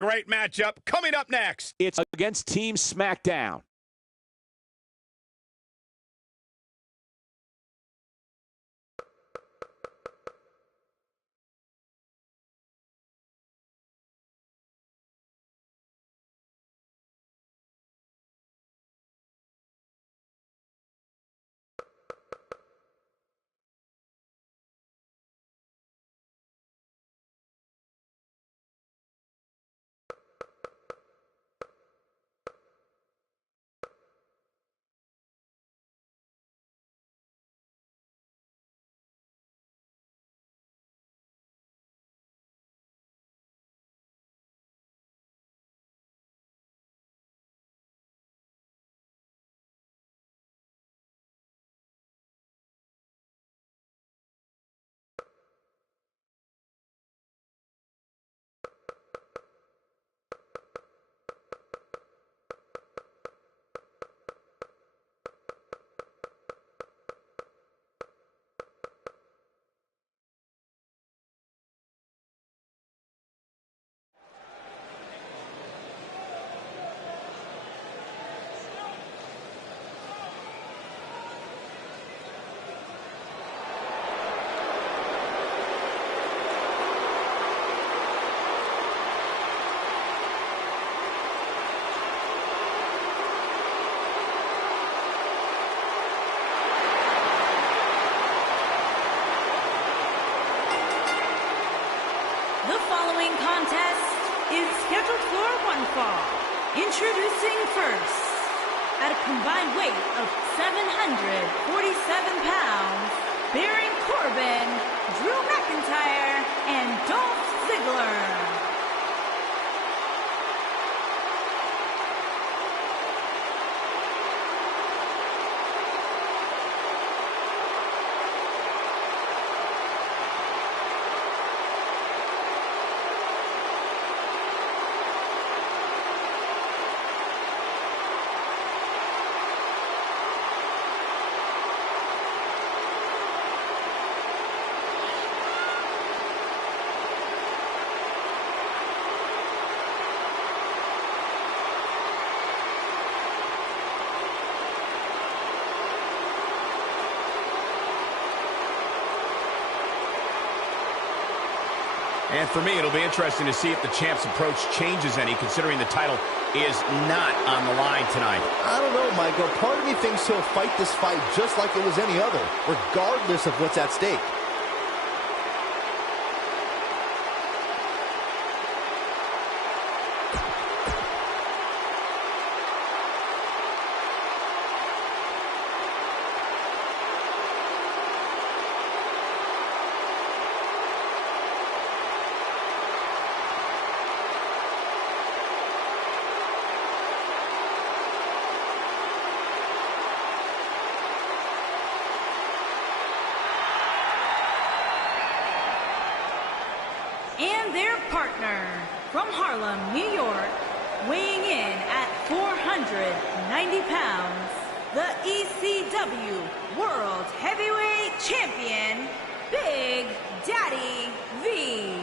Great matchup coming up next. It's against Team SmackDown. The following contest is scheduled for one fall. Introducing first, at a combined weight of 747 pounds, Baron Corbin, Drew McIntyre, and Dolph Ziggler. And for me, it'll be interesting to see if the champ's approach changes any, considering the title is not on the line tonight. I don't know, Michael. Part of me thinks he'll fight this fight just like it was any other, regardless of what's at stake. And their partner, from Harlem, New York, weighing in at 490 pounds, the ECW World Heavyweight Champion, Big Daddy V.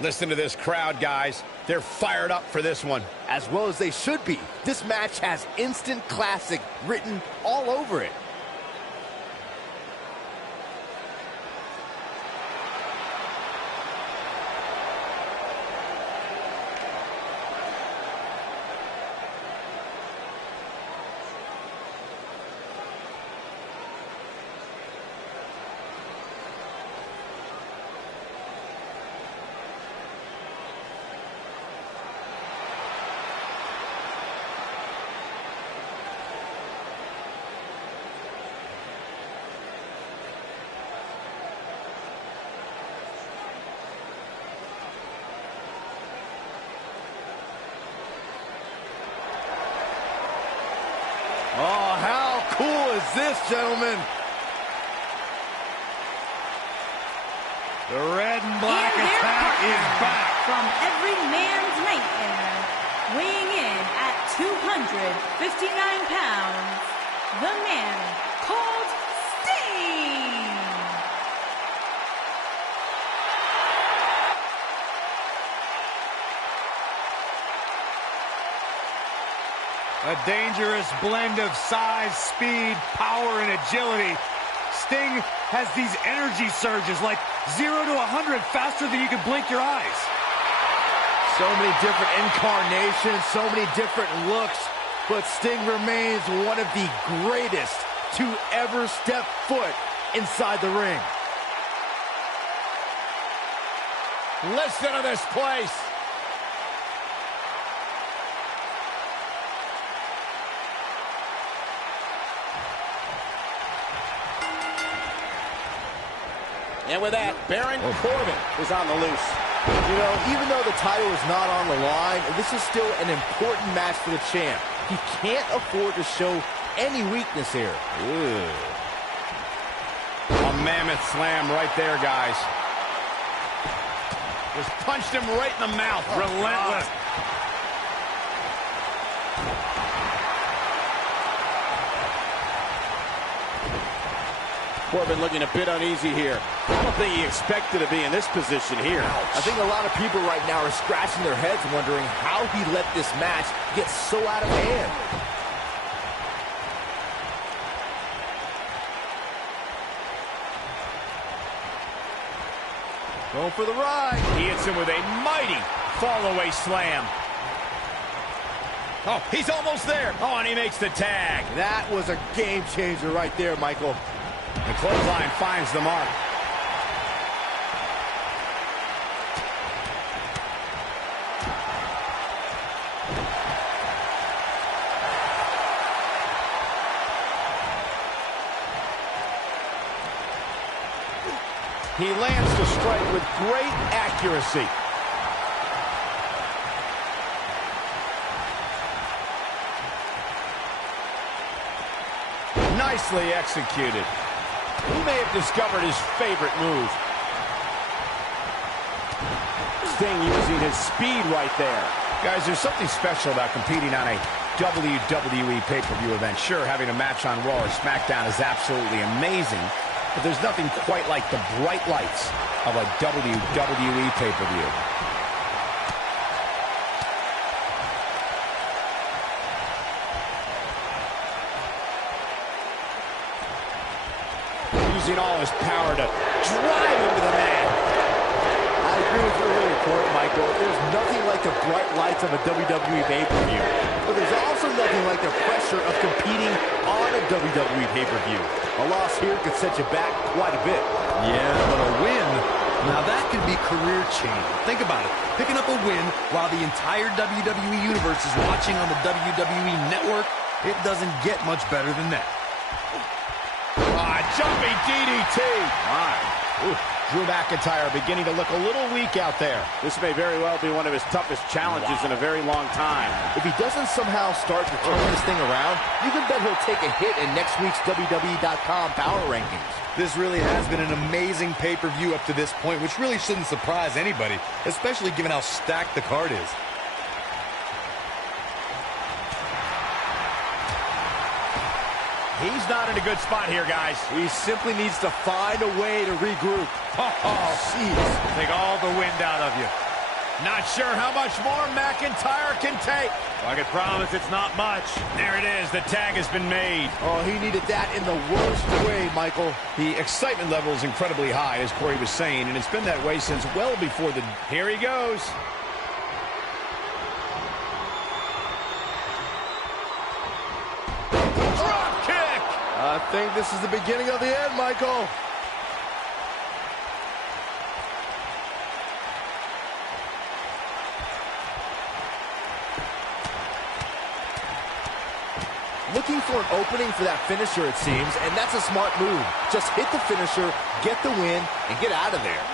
Listen to this crowd, guys. They're fired up for this one. As well as they should be. This match has instant classic written all over it. Oh, how cool is this, gentlemen? The red and black attack is back. From every man's nightmare, weighing in at 259 pounds, the man called Sting. A dangerous blend of size, speed, power, and agility. Sting has these energy surges like 0 to 100 faster than you can blink your eyes. So many different incarnations, so many different looks, but Sting remains one of the greatest to ever step foot inside the ring. Listen to this place. And with that, Baron Corbin is on the loose. You know, even though the title is not on the line, this is still an important match for the champ. He can't afford to show any weakness here. A mammoth slam right there, guys. Just punched him right in the mouth. Relentless. Corbin looking a bit uneasy here. I don't think he expected to be in this position here. I think a lot of people right now are scratching their heads wondering how he let this match get so out of hand. Going for the ride. He hits him with a mighty fall-away slam. Oh, he's almost there. Oh, and he makes the tag. That was a game changer right there, Michael. The clothesline finds the mark. He lands the strike with great accuracy. Nicely executed. He may have discovered his favorite move. Sting using his speed right there. Guys, there's something special about competing on a WWE pay-per-view event. Sure, having a match on Raw or SmackDown is absolutely amazing, but there's nothing quite like the bright lights of a WWE pay-per-view. Using all his power to drive into the man. I agree with your earlier report, Michael. There's nothing like the bright lights of a WWE pay-per-view. But there's also nothing like the pressure of competing on a WWE pay-per-view. A loss here could set you back quite a bit. Yeah, but a win, now that could be career-changing. Think about it. Picking up a win while the entire WWE Universe is watching on the WWE Network, it doesn't get much better than that. Jumping DDT. Drew McIntyre beginning to look a little weak out there. This may very well be one of his toughest challenges in a very long time. If he doesn't somehow start to turn this thing around, you can bet he'll take a hit in next week's WWE.com Power Rankings. This really has been an amazing pay-per-view up to this point, which really shouldn't surprise anybody, especially given how stacked the card is. He's not in a good spot here, guys. He simply needs to find a way to regroup. Oh, jeez. Take all the wind out of you. Not sure how much more McIntyre can take. I can promise it's not much. There it is. The tag has been made. Oh, he needed that in the worst way, Michael. The excitement level is incredibly high, as Corey was saying, and it's been that way since well before the... Here he goes. Drop kick! I think this is the beginning of the end, Michael. Looking for an opening for that finisher, it seems, and that's a smart move. Just hit the finisher, get the win, and get out of there.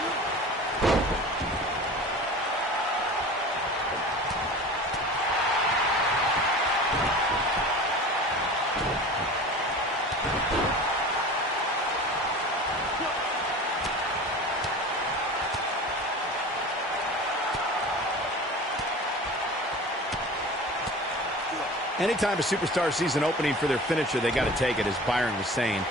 Anytime a superstar sees an opening for their finisher, they got to take it, as Byron was saying.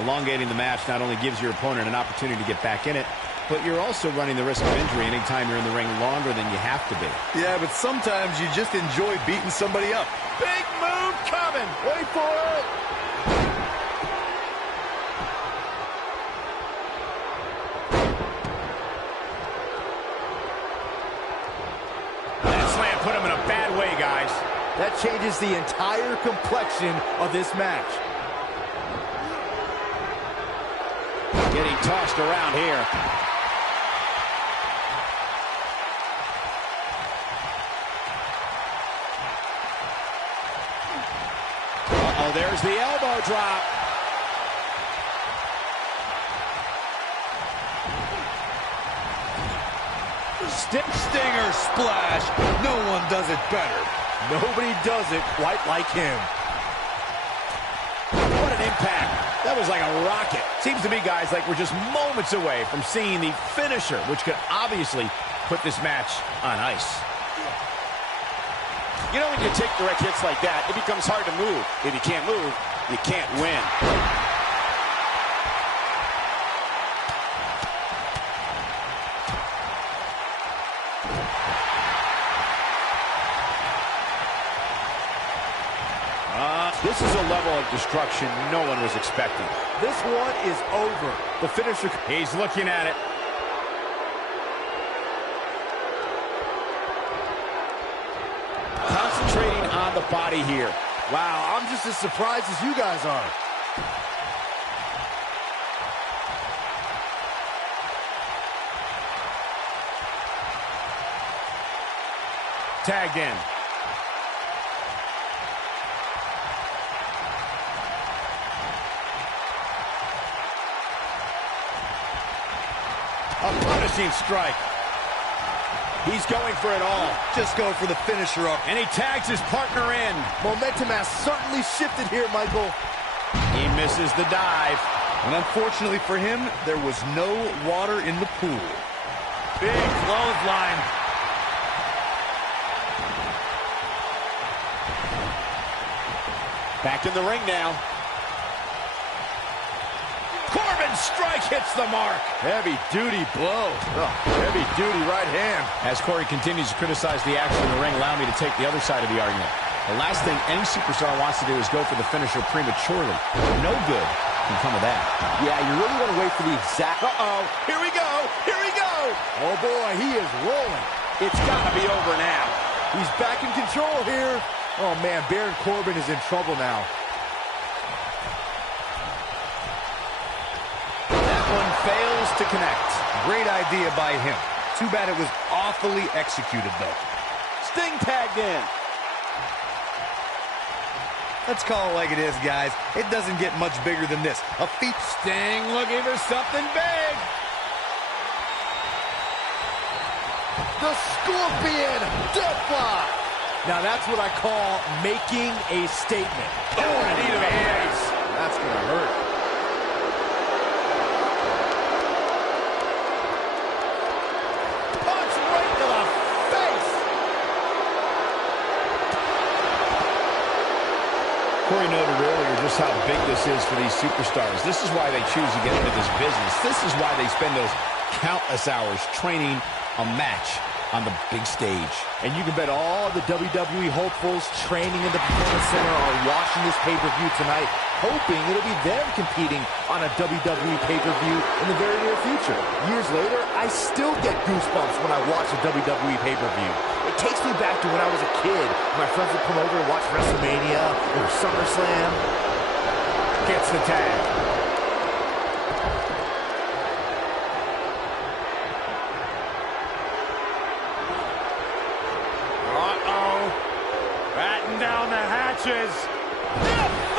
Elongating the match not only gives your opponent an opportunity to get back in it, but you're also running the risk of injury anytime you're in the ring longer than you have to be. Yeah, but sometimes you just enjoy beating somebody up. Big move coming. Wait for it. That slam put him in a bad way, guys. That changes the entire complexion of this match. Getting tossed around here. Uh-oh, there's the elbow drop. Stinger splash. No one does it better. Nobody does it quite like him. What an impact. That was like a rocket. Seems to me, guys, like we're just moments away from seeing the finisher, which could obviously put this match on ice. You know, when you take direct hits like that, it becomes hard to move. If you can't move, you can't win. This is a level of destruction no one was expecting. This one is over. The finisher. He's looking at it. Concentrating on the body here. Wow, I'm just as surprised as you guys are. Tagged in. A punishing strike. He's going for it all. Just go for the finisher up. And he tags his partner in. Momentum has certainly shifted here, Michael. He misses the dive. And unfortunately for him, there was no water in the pool. Big clothesline. Back in the ring now. Corbin's strike hits the mark. Heavy-duty blow. Heavy-duty right hand. As Corey continues to criticize the action in the ring, allow me to take the other side of the argument. The last thing any superstar wants to do is go for the finisher prematurely. No good can come of that. Yeah, you really want to wait for the exact... Uh-oh. Here we go. Here we go. Oh, boy, he is rolling. It's got to be over now. He's back in control here. Oh, man, Baron Corbin is in trouble now. One fails to connect. Great idea by him. Too bad it was awfully executed, though. Sting tagged in. Let's call it like it is, guys. It doesn't get much bigger than this. A feet. Sting looking for something big. The Scorpion Deathlock. Now that's what I call making a statement. Oh, knee to the face. That's going to hurt. Punch right to the face. Corey noted earlier just how big this is for these superstars. This is why they choose to get into this business. This is why they spend those countless hours training a match on the big stage. And you can bet all the WWE hopefuls training in the Performance Center are watching this pay-per-view tonight, hoping it'll be them competing on a WWE pay-per-view in the very near future. Years later, I still get goosebumps when I watch a WWE pay-per-view. It takes me back to when I was a kid. My friends would come over and watch WrestleMania or SummerSlam. Gets the tag. Down the hatches. F5!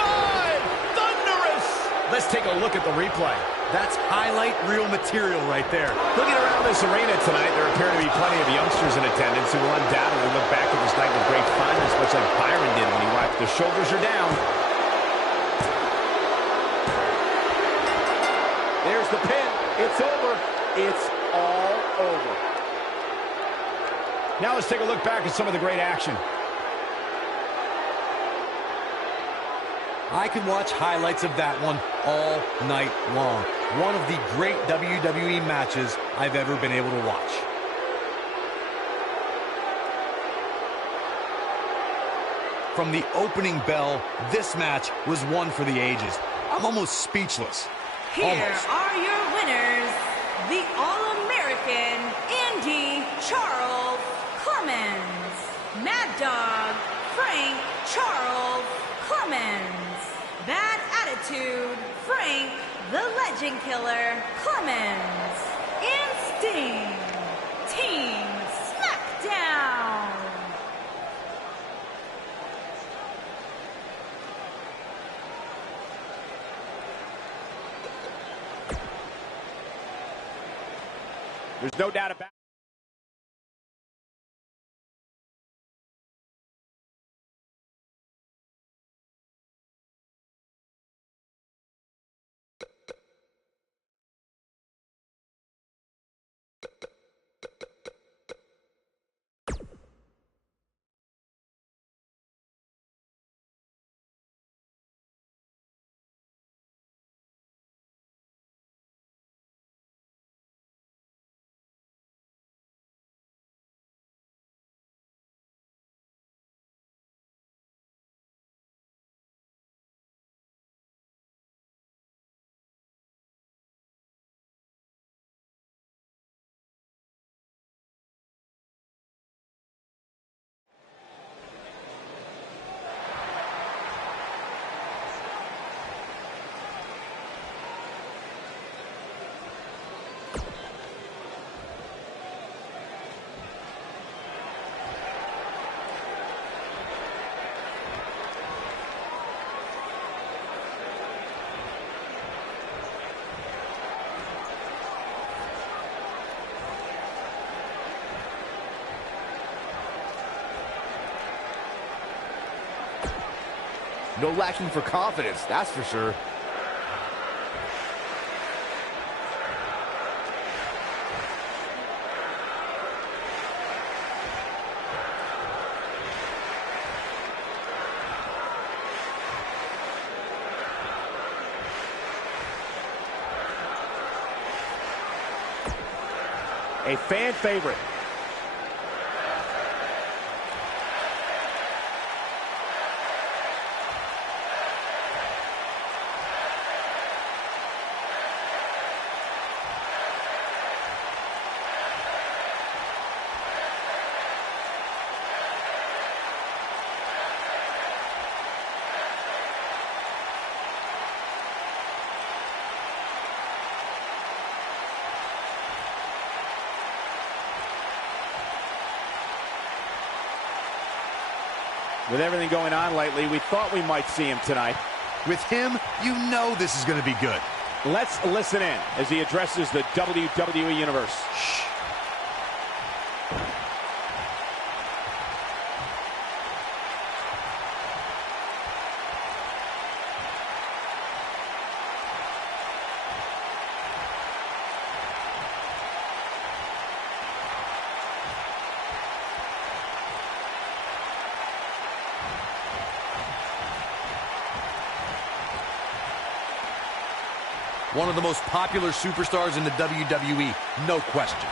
Thunderous! Let's take a look at the replay. That's highlight reel material right there. Looking around this arena tonight, there appear to be plenty of youngsters in attendance who will undoubtedly look back at this night with great fondness, much like Byron did when he watched. The shoulders are down. There's the pin. It's over. It's all over. Now let's take a look back at some of the great action. I can watch highlights of that one all night long. One of the great WWE matches I've ever been able to watch. From the opening bell, this match was one for the ages. I'm almost speechless. Here Almost. are your winners, the All-American Andy Charles Clemens, Mad Dog Frank Charles Clemens, Bad Attitude Frank the Legend Killer Clemens, and Sting, Team SmackDown. There's no doubt about it. No lacking for confidence, that's for sure. A fan favorite. With everything going on lately, we thought we might see him tonight. With him, you know this is going to be good. Let's listen in as he addresses the WWE Universe. Shh. One of the most popular superstars in the WWE, no question.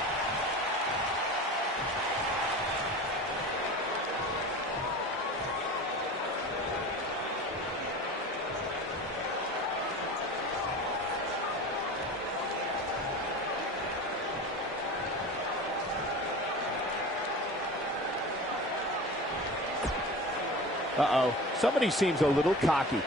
Uh-oh. Somebody seems a little cocky.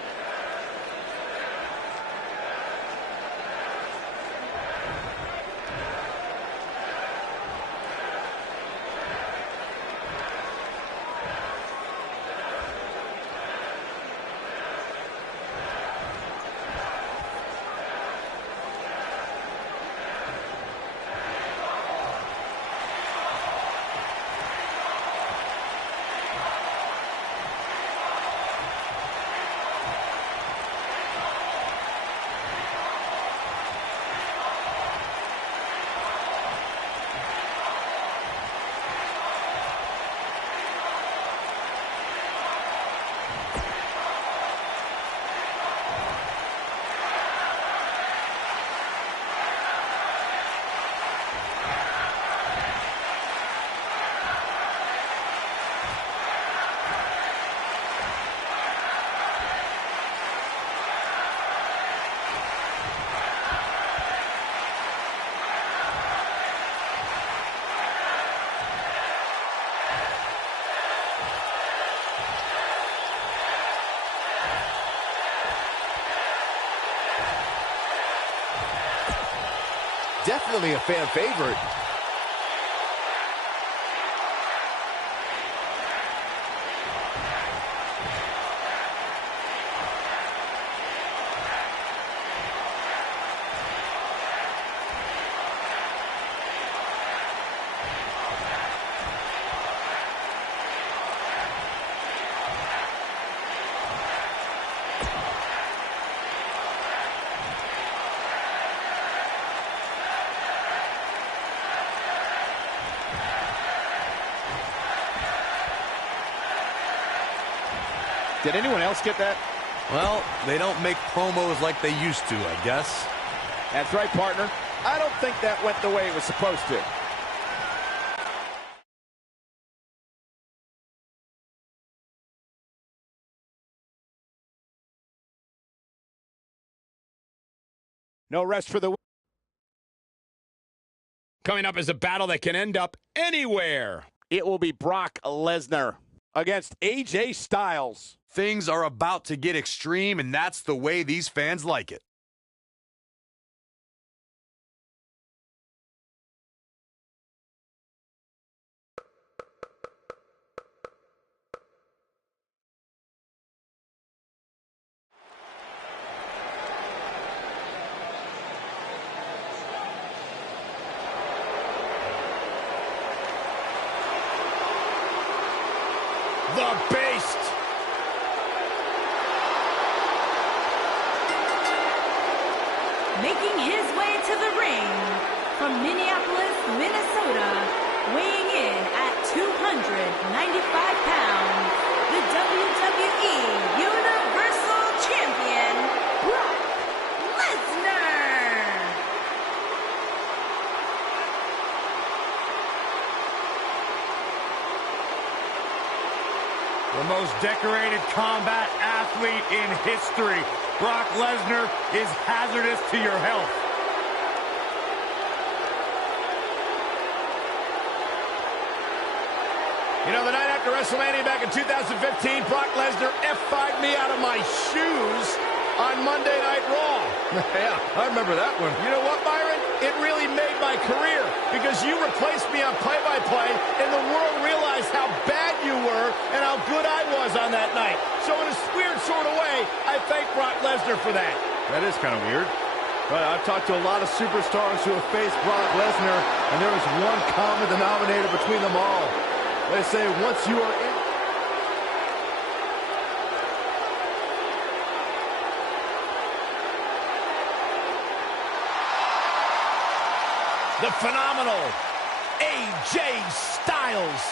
Definitely a fan favorite. Did anyone else get that? Well, they don't make promos like they used to, I guess. That's right, partner. I don't think that went the way it was supposed to. No rest for the... Coming up is a battle that can end up anywhere. It will be Brock Lesnar against AJ Styles. Things are about to get extreme, and that's the way these fans like it. The Beast. Making his way to the ring from Minneapolis, Minnesota, weighing in at 295 pounds, the WWE Universal Champion, Brock Lesnar. The most decorated combat athlete in history. Brock Lesnar is hazardous to your health. You know, the night after WrestleMania back in 2015, Brock Lesnar F5'd me out of my shoes on Monday Night Raw. Yeah, I remember that one. You know what, Byron? It really made my career because you replaced me on play-by-play, and the world realized how bad you were and how good I was on that night. So in a weird sort of way, I thank Brock Lesnar for that. That is kind of weird. But I've talked to a lot of superstars who have faced Brock Lesnar, and there is one common denominator between them all. They say once you are in... The phenomenal AJ Styles.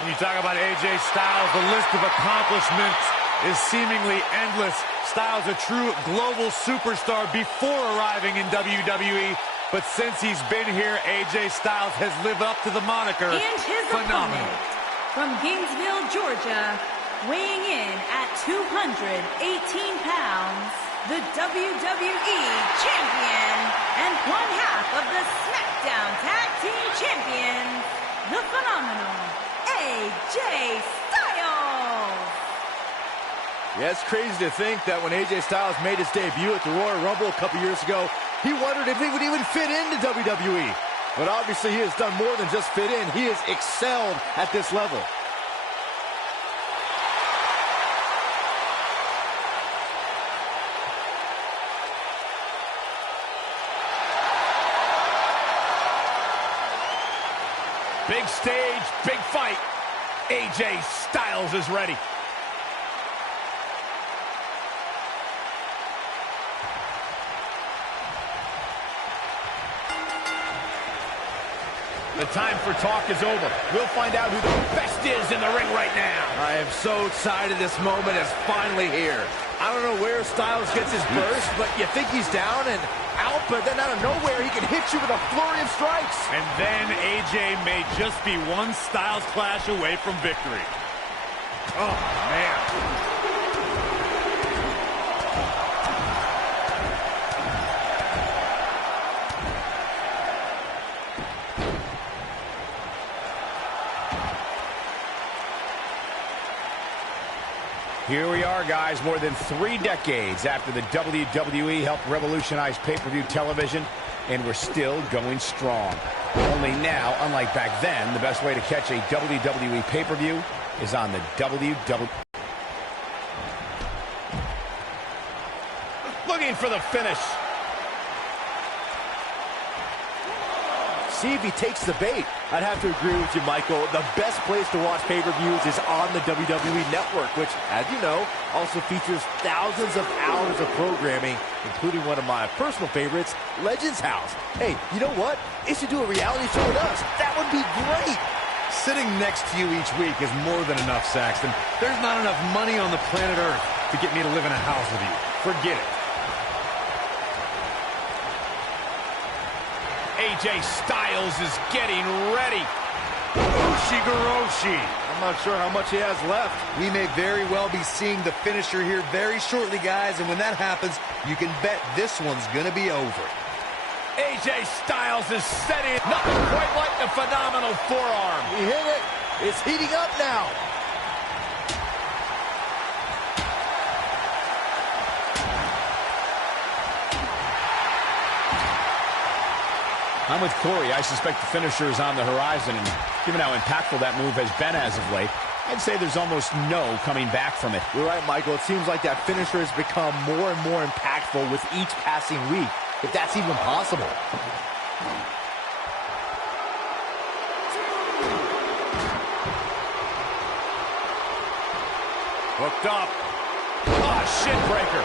When you talk about AJ Styles, the list of accomplishments is seemingly endless. Styles a true global superstar before arriving in WWE. But since he's been here, AJ Styles has lived up to the moniker And his phenomenal. opponent, from Gainesville, Georgia, weighing in at 218 pounds, the WWE Champion and one half of the SmackDown Tag Team Champions, the phenomenal AJ Styles. Yeah, it's crazy to think that when AJ Styles made his debut at the Royal Rumble a couple years ago, he wondered if he would even fit into WWE. But obviously he has done more than just fit in. He has excelled at this level. Big stage, big fight. AJ Styles is ready. The time for talk is over. We'll find out who the best is in the ring right now. I am so excited this moment is finally here. I don't know where Styles gets his burst, but you think he's down and out, but then out of nowhere he can hit you with a flurry of strikes. And then AJ may just be one Styles clash away from victory. Oh, man. Here we are, guys, more than 3 decades after the WWE helped revolutionize pay-per-view television, and we're still going strong. Only now, unlike back then, the best way to catch a WWE pay-per-view is on the WWE. Looking for the finish. See if he takes the bait. I'd have to agree with you, Michael. The best place to watch pay-per-views is on the WWE Network, which, as you know, also features thousands of hours of programming, including one of my personal favorites, Legends House. Hey, you know what? It should do a reality show with us. That would be great. Sitting next to you each week is more than enough, Saxton. There's not enough money on the planet Earth to get me to live in a house with you. Forget it. AJ Styles is getting ready. Ushigoroshi. I'm not sure how much he has left. We may very well be seeing the finisher here very shortly, guys, and when that happens, you can bet this one's gonna be over. AJ Styles is setting nothing quite like the phenomenal forearm. He hit it. It's heating up now. I'm with Corey. I suspect the finisher is on the horizon, and given how impactful that move has been as of late, I'd say there's almost no coming back from it. You're right, Michael. It seems like that finisher has become more and more impactful with each passing week, if that's even possible. Hooked up. Ah, shin breaker.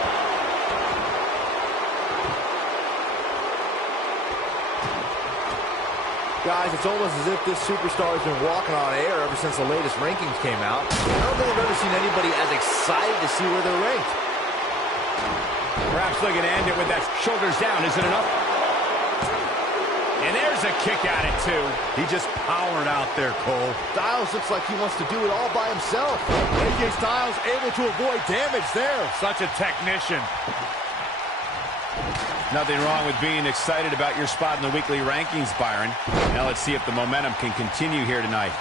Guys, it's almost as if this superstar has been walking on air ever since the latest rankings came out. I don't think I've ever seen anybody as excited to see where they're ranked. Perhaps looking to end it with that shoulders down. Is it enough? And there's a kick at it, too. He just powered out there, Cole. Styles looks like he wants to do it all by himself. AJ Styles able to avoid damage there. Such a technician. Nothing wrong with being excited about your spot in the weekly rankings, Byron. Now let's see if the momentum can continue here tonight.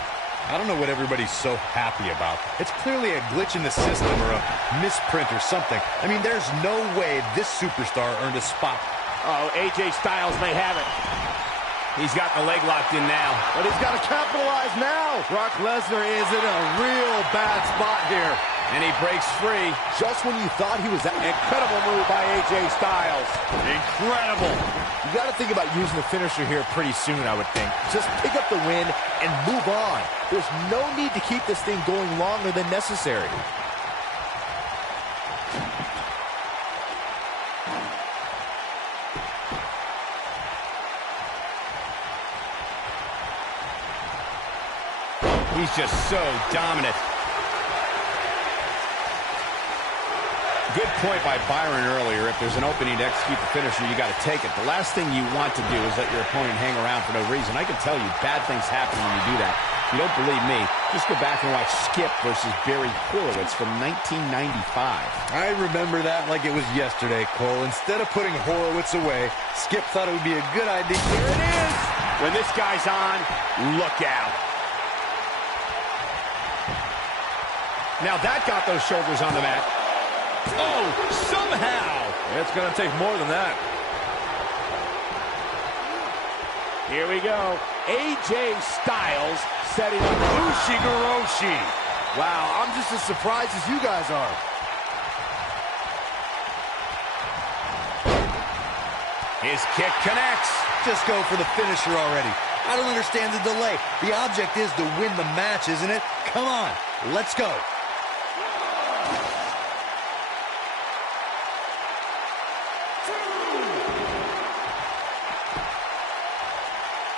I don't know what everybody's so happy about. It's clearly a glitch in the system or a misprint or something. I mean, there's no way this superstar earned a spot. Oh, AJ Styles may have it. He's got the leg locked in now. But he's got to capitalize now. Brock Lesnar is in a real bad spot here. And he breaks free. Just when you thought he was out. Incredible move by AJ Styles. Incredible. You got to think about using the finisher here pretty soon, I would think. Just pick up the win and move on. There's no need to keep this thing going longer than necessary. He's just so dominant. Good point by Byron earlier. If there's an opening to execute the finisher, you got to take it. The last thing you want to do is let your opponent hang around for no reason. I can tell you bad things happen when you do that. If you don't believe me, Just go back and watch Skip versus Barry Horowitz from 1995. I remember that like it was yesterday, Cole. Instead of putting Horowitz away, Skip thought it would be a good idea. Here it is! When this guy's on, look out. Now that got those shoulders on the mat. Oh, somehow! It's going to take more than that. Here we go. AJ Styles setting up Ushigoroshi. Wow, I'm just as surprised as you guys are. His kick connects. Just go for the finisher already. I don't understand the delay. The object is to win the match, isn't it? Come on, let's go.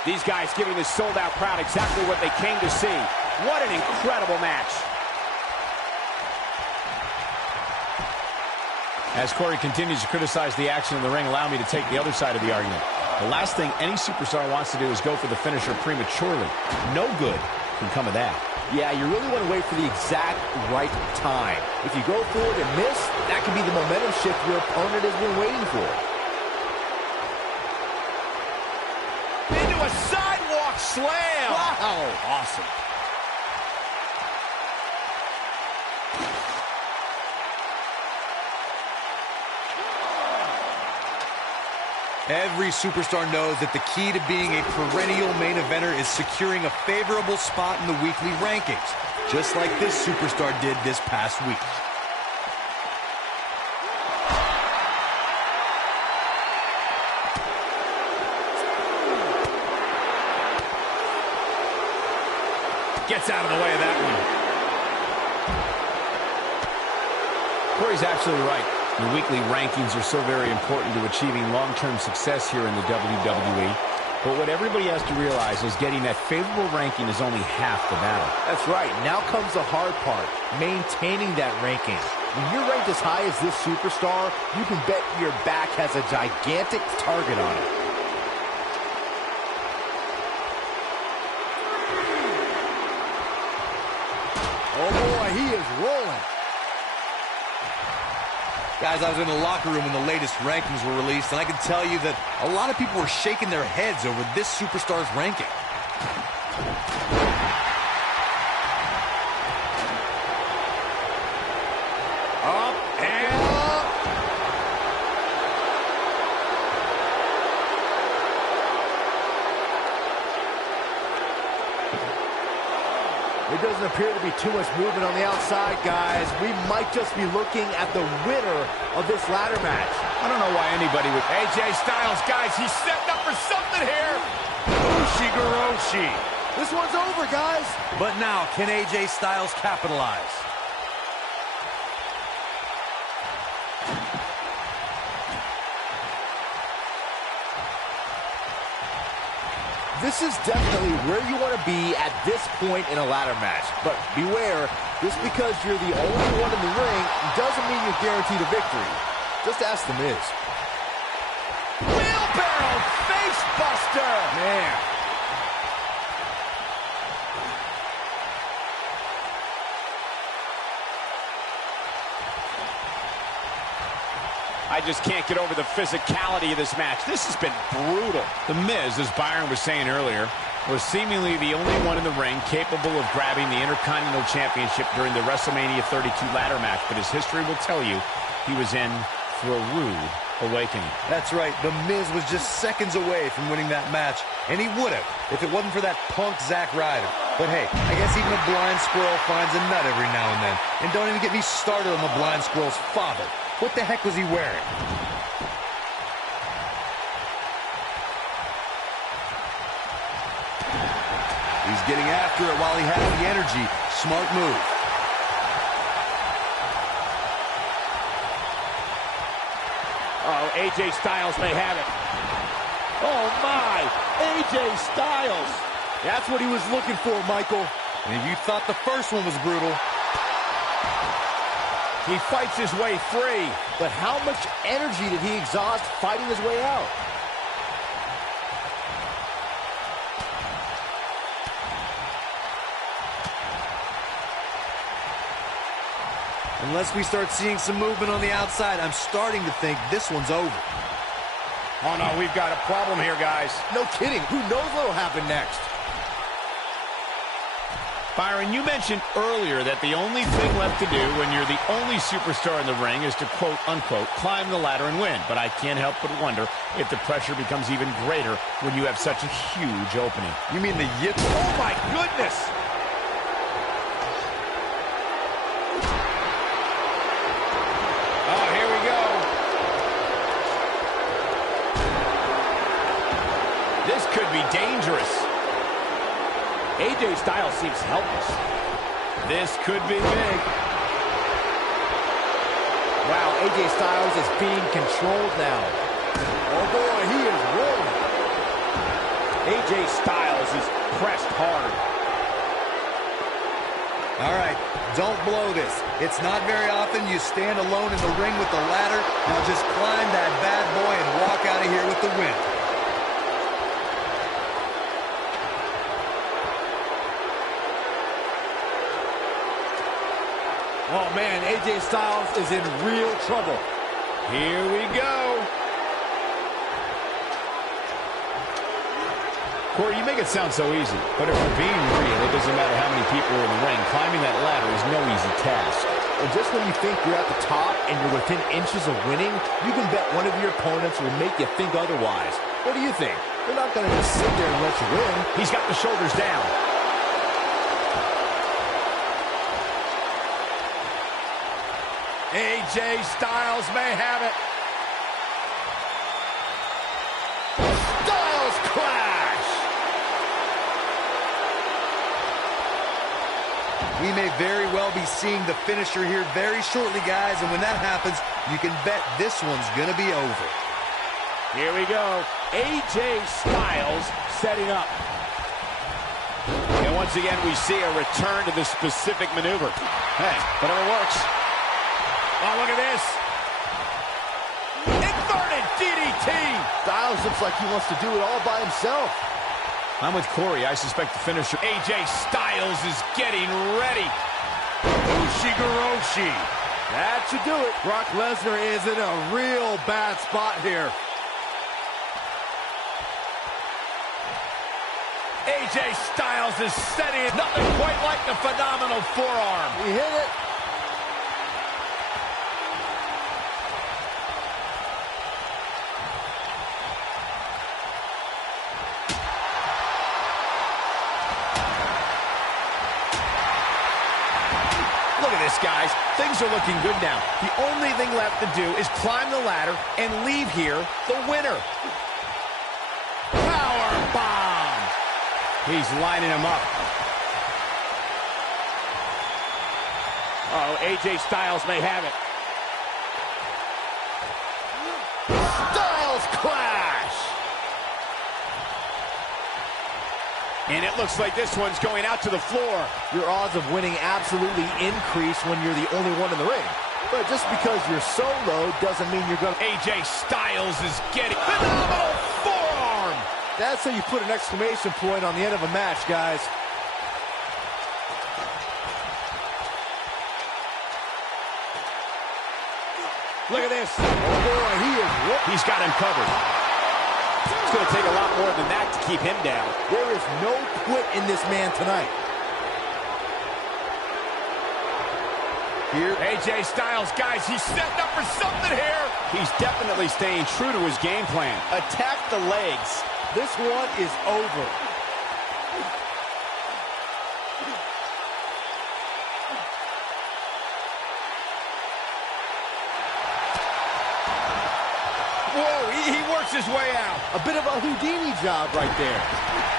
These guys giving this sold-out crowd exactly what they came to see. What an incredible match. As Corey continues to criticize the action in the ring, allow me to take the other side of the argument. The last thing any superstar wants to do is go for the finisher prematurely. No good can come of that. Yeah, you really want to wait for the exact right time. If you go for it and miss, that can be the momentum shift your opponent has been waiting for. Into a sidewalk slam. Wow, awesome. Every superstar knows that the key to being a perennial main eventer is securing a favorable spot in the weekly rankings, just like this superstar did this past week. Gets out of the way of that one. Corey's absolutely right. The weekly rankings are so very important to achieving long-term success here in the WWE. But what everybody has to realize is getting that favorable ranking is only half the battle. That's right. Now comes the hard part, maintaining that ranking. When you're ranked as high as this superstar, you can bet your back has a gigantic target on it. Oh boy, he is rolling. Guys, I was in the locker room when the latest rankings were released, and I can tell you that a lot of people were shaking their heads over this superstar's ranking. Up and up. It doesn't appear to be too much movement on the outside, guys. We might just be looking at the winner of this ladder match. I don't know why anybody would... AJ Styles, guys, he's setting up for something here. Ushigoroshi. This one's over, guys. But now, can AJ Styles capitalize? This is definitely where you want to be at this point in a ladder match. But beware, just because you're the only one in the ring doesn't mean you're guaranteed a victory. Just ask The Miz. Wheelbarrow face buster. Man. I just can't get over the physicality of this match. This has been brutal. The Miz, as Byron was saying earlier, was seemingly the only one in the ring capable of grabbing the Intercontinental Championship during the WrestleMania 32 ladder match. But his history will tell you he was in for a rude awakening. That's right. The Miz was just seconds away from winning that match, and he would have if it wasn't for that punk Zack Ryder. But hey, I guess even a blind squirrel finds a nut every now and then. And don't even get me started on the blind squirrel's father. What the heck was he wearing? He's getting after it while he has the energy. Smart move. Oh, AJ Styles may have it. Oh, my. AJ Styles. That's what he was looking for, Michael. And you thought the first one was brutal. He fights his way free. But how much energy did he exhaust fighting his way out? Unless we start seeing some movement on the outside, I'm starting to think this one's over. Oh, no, we've got a problem here, guys. No kidding. Who knows what'll happen next? Byron, you mentioned earlier that the only thing left to do when you're the only superstar in the ring is to, quote-unquote, climb the ladder and win. But I can't help but wonder if the pressure becomes even greater when you have such a huge opening. You mean the yip? Oh, my goodness! Oh, here we go. This could be dangerous. AJ Styles seems helpless. This could be big. Wow, AJ Styles is being controlled now. Oh boy, he is rolling. AJ Styles is pressed hard. All right, don't blow this. It's not very often you stand alone in the ring with the ladder. Now just climb that bad boy and walk out of here with the win. Oh man, AJ Styles is in real trouble. Here we go. Corey, you make it sound so easy, but if we're being real, it doesn't matter how many people are in the ring. Climbing that ladder is no easy task. And just when you think you're at the top and you're within inches of winning, you can bet one of your opponents will make you think otherwise. What do you think? They're not going to just sit there and let you win. He's got the shoulders down. AJ Styles may have it. Styles clash! We may very well be seeing the finisher here very shortly, guys, and when that happens, you can bet this one's going to be over. Here we go. AJ Styles setting up. And once again, we see a return to the specific maneuver. Hey, whatever works. Oh, look at this. Inverted DDT. Styles looks like he wants to do it all by himself. I'm with Corey. I suspect the finisher. AJ Styles is getting ready. Ushigoroshi. That should do it. Brock Lesnar is in a real bad spot here. AJ Styles is setting it. Nothing quite like the phenomenal forearm. He hit it. Look at this, guys. Things are looking good now. The only thing left to do is climb the ladder and leave here the winner. Power bomb. He's lining him up. Uh-oh, AJ Styles may have it. Styles clash. And it looks like this one's going out to the floor. Your odds of winning absolutely increase when you're the only one in the ring. But just because you're so low doesn't mean you're going to... AJ Styles is getting phenomenal forearm. That's how you put an exclamation point on the end of a match, guys. Look at this. Oh boy, He's got him covered. It's going to take a lot more than that to keep him down. There is no quit in this man tonight. Here, AJ Styles, guys, he's setting up for something here. He's definitely staying true to his game plan. Attack the legs. This one is over. Whoa, he works his way out. A bit of a Houdini job right there.